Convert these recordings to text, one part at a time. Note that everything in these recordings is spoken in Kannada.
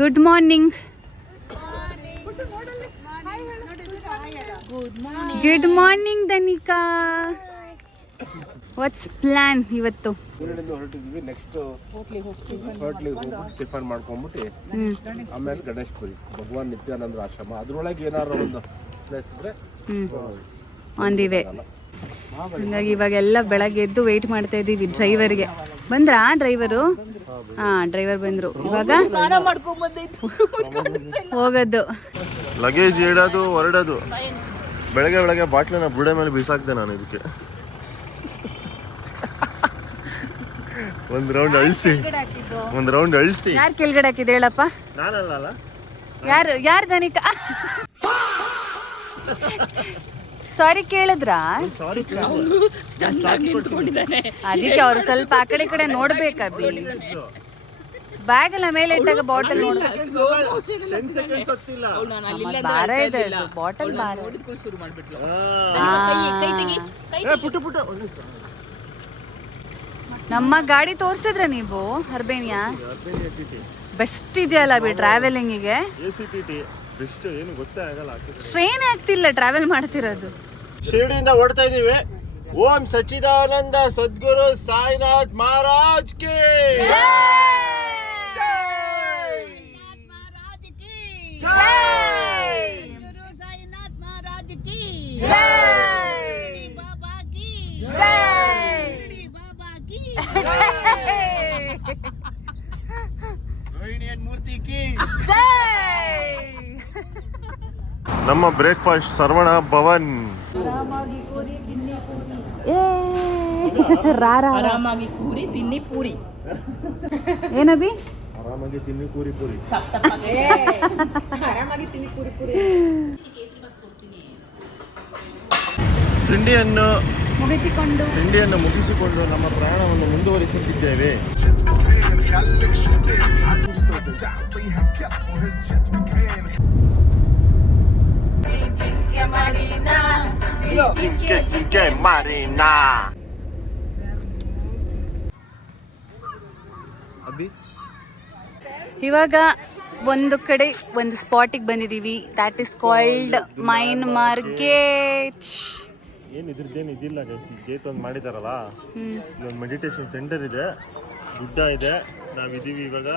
Good morning. Good morning Danika. What's plan ಇವತ್ತು? ಹೊರಟಿದ್ವಿ. ನೆಕ್ಸ್ಟ್ ಹೋಟ್ಲಿಗೆ ಹೋಗ್ಬಿಟ್ಟು ಟಿಫನ್ ಮಾಡ್ಕೊಂಡ್ಬಿಟ್ಟು ಆಮೇಲೆ ಗಣೇಶಪುರಿ ಭಗವಾನ್ ನಿತ್ಯಾನಂದ ಆಶ್ರಮ ಅದ್ರೊಳಗೆ ಏನಾರು ಒಂದು ಪ್ಲೇಸ್ ಇದ್ರೆ ಆನ್ ದಿ ವೇ. ಹಂಗಾಗಿ ಇವಾಗೆಲ್ಲ ಬೆಳಗ್ಗೆ ಎದ್ದು ವೆಯ್ಟ್ ಮಾಡ್ತಾ ಇದ್ದೀವಿ ಡ್ರೈವರ್ಗೆ. ಬಂದ್ರಾ ಡ್ರೈವರು? ಡ್ರೈವರ್ ಬಂದ್ರು. ಇವಾಗ ಹೋಗೋದು. ಲಗೇಜ್ ಇಡೋದು ಹೊರಡೋದು. ಬೆಳಗ್ಗೆ ಬಾಟ್ಲನ್ನ ಬುಡೆ ಮೇಲೆ ಬೀಸಾಕ್ದೆ ನಾನು. ಇದಕ್ಕೆ ಒಂದ್ ರೌಂಡ್ ಅಳಿಸಿ ಯಾರು ಕೆಳಗಡೆ ಹಾಕಿದ್ದು ಹೇಳಪ್ಪ? ನಾನಲ್ಲ. ಯಾರು ದನಿಕಾ? ಸಾರಿ ಕೇಳಿದ್ರಾ? ಅದಕ್ಕೆ ಅವ್ರು ಸ್ವಲ್ಪ ಆ ಕಡೆ ಕಡೆ ನೋಡ್ಬೇಕಬ್ಬಿ. ಬ್ಯಾಗ್ ಎಲ್ಲ ಮೇಲೆ ಇಟ್ಟಾಗ ಬಾಟಲ್ ಭಾರ ಇದೆ. ಬಾಟಲ್ ಭಾರ. ನಮ್ಮ ಗಾಡಿ ತೋರ್ಸಿದ್ರ ನೀವು? ಅರ್ಬೇನಿಯಾ ಬೆಸ್ಟ್ ಇದೆಯಲ್ಲ ಬಿ ಟ್ರಾವೆಲಿಂಗಿಗೆ. ಟ್ರೈನ್ ಆಗ್ತಿಲ್ಲ ಟ್ರಾವೆಲ್ ಮಾಡ್ತಿರೋದು. ಶಿರಡಿಯಿಂದ ಹೊರಡ್ತಾ ಇದೀವಿ. ಓಂ ಸಚ್ಚಿದಾನಂದ ಸದ್ಗುರು ಸಾಯಿನಾಥ್ ಮಹಾರಾಜ್ ಕೆ ನಮ್ಮ ಬ್ರೇಕ್ಫಾಸ್ಟ್ ಸರ್ವಣ ಭವನ್. ಆರಾಮಾಗಿ ಕೂರಿ ತಿನ್ನಿ ಪೂರಿ. ಏನಬಿ? ಆರಾಮಾಗಿ ತಿನ್ನಿ ಪೂರಿ. ತಿಂಡಿಯನ್ನು ಮುಗಿಸಿಕೊಂಡು ನಮ್ಮ ಪ್ರಯಾಣವನ್ನು ಮುಂದುವರಿಸುತ್ತಿದ್ದೇವೆ. ಇವಾಗ ಒಂದು ಕಡೆ ಒಂದು ಸ್ಪಾಟಿಗೆ ಬಂದಿದ್ದೀವಿ. That is called Myanmar gate. ಏನು ಇದ್ರದ್ದೇನು ಇದಿಲ್ಲ. ಗೇಟ್ ಒಂದು ಮಾಡಿದಾರಲ್ಲ, ಇಲ್ಲೊಂದು ಮೆಡಿಟೇಷನ್ ಸೆಂಟರ್ ಇದೆ, ಗುಡ್ಡ ಇದೆ. ನಾವಿದ್ದೀವಿ ಇವಾಗ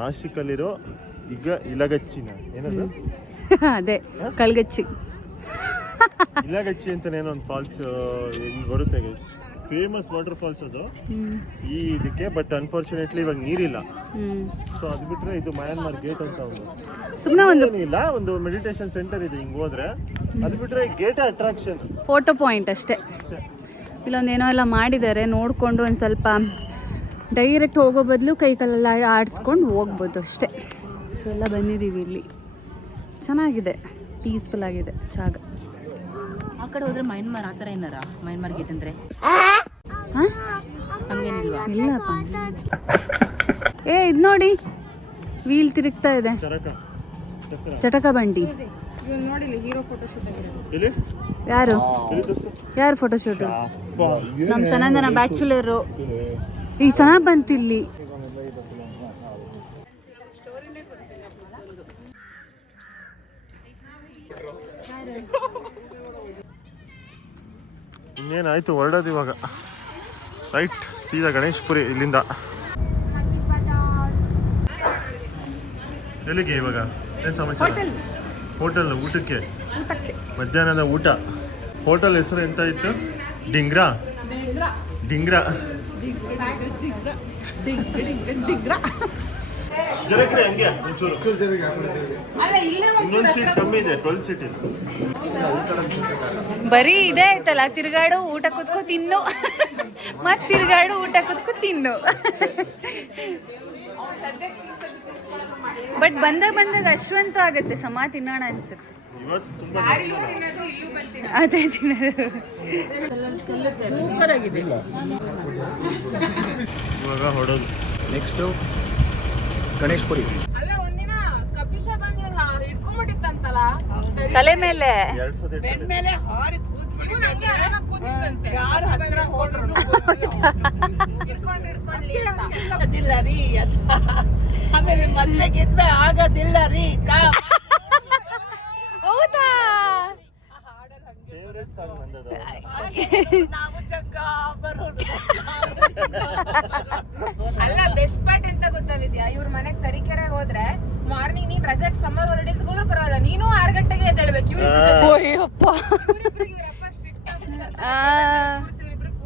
ನಾಸಿಕಲ್ಲಿರೋ ಇಲಗಚ್ಚಿನ ಏನದು ಅದೇ ಕಳ್ಗಚ್ಚಿ ಇಲಗಚ್ಚಿ ಅಂತಾನೆ ಏನೋ ಒಂದು ಫಾಲ್ಸ್ ಇಲ್ಲಿ ಬರುತ್ತೆ. ಫೇಮಸ್ ವಾಟರ್ ಫಾಲ್ಸ್ ಅದು ಈ ಇದಕ್ಕೆ. ಬಟ್ ಅನ್ಫಾರ್ಚುನೇಟ್ಲಿ ಇವಾಗ ನೀರಿಲ್ಲ. ಸೊ ಅದು ಬಿಟ್ರೆ ಇದು ಮಯನ್ಮಾರ್ ಗೇಟ್ ಅಂತ ಇಲ್ಲ, ಒಂದು ಮೆಡಿಟೇಷನ್ ಸೆಂಟರ್ ಇದೆ. ಹಿಂಗ್ ಹೋದ್ರೆ ಅದು ಬಿಟ್ರೆ ಗೇಟ್ ಅಟ್ರಾಕ್ಷನ್, ಫೋಟೋ ಪಾಯಿಂಟ್ ಅಷ್ಟೇ. ಇಲ್ಲೊಂದು ಏನೋ ಎಲ್ಲ ಮಾಡಿದ್ದಾರೆ, ನೋಡ್ಕೊಂಡು ಒಂದು ಸ್ವಲ್ಪ ಡೈರೆಕ್ಟ್ ಹೋಗೋ ಬದಲು ಕೈ ಕಾಲೆಲ್ಲ ಆಡಿಸ್ಕೊಂಡು ಹೋಗ್ಬೋದು ಅಷ್ಟೇ. ಸೊ ಎಲ್ಲ ಬಂದಿದ್ದೀವಿ ಇಲ್ಲಿ. ಚೆನ್ನಾಗಿದೆ, ಪೀಸ್ಫುಲ್ ಆಗಿದೆ ಜಾಗ. ಆ ಕಡೆ ಹೋದ್ರೆ ಮಯನ್ಮಾರ್ ಆ ಥರ ಏನಾರ ಮಯನ್ಮಾರ್ ಗೇಟ್ ಅಂದ್ರೆ ಹಂಗೇನಿಲ್ವಾ? ಇಲ್ಲಪ್ಪ. ಇದು ನೋಡಿ, ವೀಲ್ ತಿರುಗ್ತಾ ಇದೆ, ಚಟಕ ಬಂಡಿ. ಯಾರು ಫೋಟೋಶೂಟ್? ನಮ್ಮ ಸನಂದನ ಬ್ಯಾಚುಲರು. ಈಗ ಚೆನ್ನಾಗಿ ಬಂತು ಇಲ್ಲಿ. ಇನ್ನೇನಾಯ್ತು, ಹೊರಡೋದು ಇವಾಗ. ರೈಟ್, ಸೀದಾ ಗಣೇಶಪುರಿ ಇಲ್ಲಿಂದ. ಎಲ್ಲಿಗೆ ಇವಾಗ? ಏನು ಸಮಾಚಾರ? ಹೋಟೆಲ್ ಊಟಕ್ಕೆ, ಮಧ್ಯಾಹ್ನದ ಊಟ. ಹೋಟೆಲ್ ಹೆಸರು ಎಂತ ಇತ್ತು? ಡಿಂಗ್ರಾ. ಜರಕ್ರೆ ಹಂಗೆ ಇನ್ನೊಂದು ಸೀಟ್ ಕಮ್ಮಿ ಇದೆ, 12 ಸೀಟ್ ಇದೆ. ಬರೀ ಇದೇ ಆಯ್ತಲ್ಲ, ತಿರ್ಗಾಡು ಊಟ ಕುತ್ಕೋ ತಿನ್ನು, ಮತ್ ತಿರ್ಗಾಡು ಊಟ ಕುತ್ಕೋ ತಿನ್ನು. ಬಟ್ ಬಂದಾಗ ಅಶ್ವಂತ ಆಗುತ್ತೆ, ಸಮ ತಿನ್ನೋಣ ಅನ್ಸುತ್ತೆ. ಅದೇ ತಿನ್ನೋದು. ಇವಾಗ ಹೊಡೋದು. ನೆಕ್ಸ್ಟು ಗಣೇಶಪುರಿ. ತಲೆ ಮೇಲೆ ಅದಿಲ್ಲ ರೀ ಆಮೇಲೆ ಮದ್ವೆ ಗಿದ್ವೆ ಆಗೋದಿಲ್ಲ ರೀ ಹೌದಾ? ಫೇವ್ರೆಟ್ ಸಾಂಗ್ ನಂದದ. ನಾವು ಜಗ್ಗ ಬರೋದು ಅಲ್ಲ. ಬೆಸ್ಟ್ ಪಾರ್ಟ್ ಎಂತ ಗೊತ್ತಾವಿದ್ಯಾ, ಇವ್ರ ಮನೆಗ್ ತರೀಕೆರೆಗೆ ಹೋದ್ರೆ ಮಾರ್ನಿಂಗ್ ನೀನ್ ರಜೆಗೆ ಸಮ್ಮರ್ ಹಾಲಿಡೇಸ್ ಹೋದ್ರೆ ಪರವಾಗಿಲ್ಲ, ನೀನು 6 ಗಂಟೆಗೆ ಎದ್ದೇಳ್ಬೇಕು. ಓಯಪ್ಪ.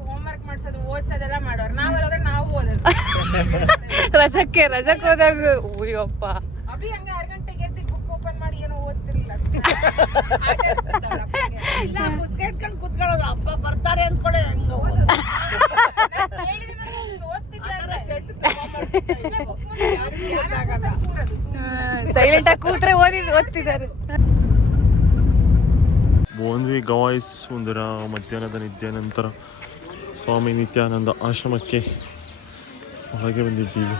ಹೋಮ್ವರ್ಕ್ ಮಾಡ್ಸೋದು ಓದ್ಸೋದೆಲ್ಲ ಮಾಡೋರು. ನಾವ್ ಹೋದ್ರೆ ನಾವು ಓದೋದು. ರಜಕ್ಕೆ ಹೋದಾಗ ಓಯಪ್ಪ. ಅಭಿ ಹಂಗೆ 6 ಗಂಟೆಗೆ ಎದ್ದು ಬುಕ್ ಓಪನ್ ಮಾಡಿ ಏನೋ ಓದ್ತಿರ್ಲಿಲ್ಲ ಅಷ್ಟೇ. ಇಲ್ಲ ಪುಸ್ತಕ ಇಟ್ಕೊಂಡು ಕೂತ್ಕೊಳ್ಳೋದು, ಅಪ್ಪ ಬರ್ತಾರೆ ಅನ್ಕೊಳ್ಳಿ ಹಂಗ ಸೈಲೆಂಟ್ ಆಗಿ ಕೂತ್ರೆ ಓದ್ತಿದ್ದಾರೆ. ಬೋಂದ್ವಿ ಗಾಯ್ಸ್ ಒಂದರ ಮಧ್ಯಾಹ್ನದ ನಿದ್ದೆ ನಂತರ ಸ್ವಾಮಿ ನಿತ್ಯಾನಂದ ಆಶ್ರಮಕ್ಕೆ ಒಳಗೆ ಬಂದಿದ್ದೀವಿ.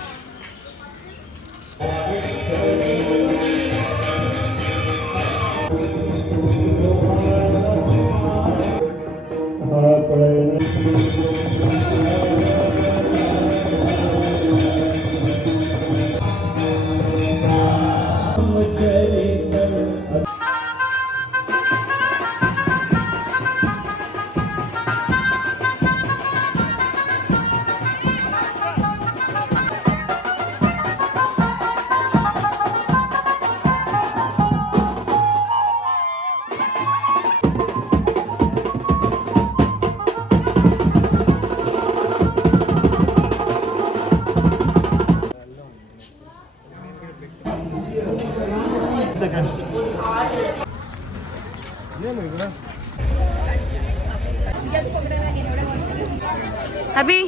ಅಭಿ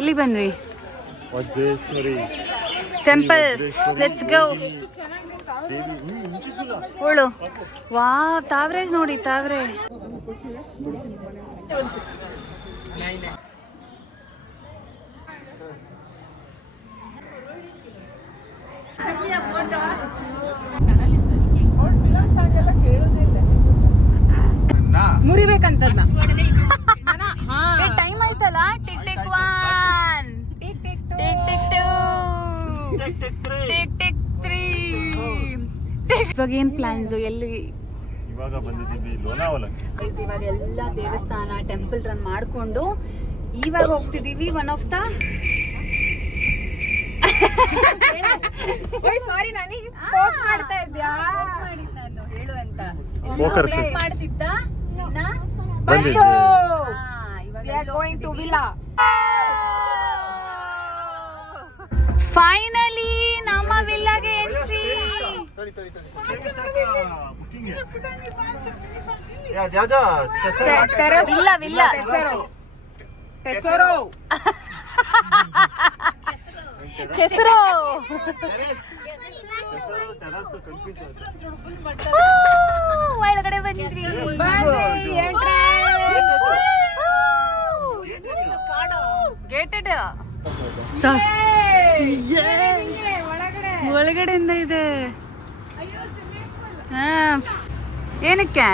ಇಲ್ಲಿ ಬಂದ್ವಿ, ವಜ್ರೇಶ್ವರಿ ಟೆಂಪಲ್. Let's go. ಹೋಳು ವಾ, ತಾವ್ರೇಜ್ ನೋಡಿ, ತಾವ್ರೆ. ಮುರಿಬೇಕಂತ ಟೈಮ್ ಆಯ್ತಲ್ಲ. Tick tick 1, tick tick 2, tick tick 3. ಇವಾಗ ಏನ್ ಪ್ಲಾನ್ಸ್? ಎಲ್ಲಿ ಇವಾಗ ಬಂದಿದ್ದೀವಿ ಲೋನಾವಲಕ್ಕೆ. ಇವಾಗ ಎಲ್ಲ ದೇವಸ್ಥಾನ ಟೆಂಪಲ್ ರನ್ ಮಾಡ್ಕೊಂಡು ಇವಾಗ ಹೋಗ್ತಿದೀವಿ ಒನ್ ಆಫ್ ದ ಸಾರಿ ನನಗೆ ಮಾಡ್ತಾ ಇದ್ಯಾ ನಾನು ಹೇಳು ಅಂತ Poker face. ಮಾಡ್ತಿದ್ದ ಬಂದಿದ್ದೀವಿ. ಫೈನಲಿ ನಮ್ಮ ವಿಲ್ಲಾಗೆ ಎಂಟ್ರಿ. ವಿಲ್ಲ ವಿಲ್ಲ ಹೆಸರು ಕೆಸರು. ಒಳಗಡೆ ಬಂದಿದ್ವಿ. ಗೇಟೆಡ್ ಒಳಗಡೆಯಿಂದ ಇದೆ. ಏನಕ್ಕೆ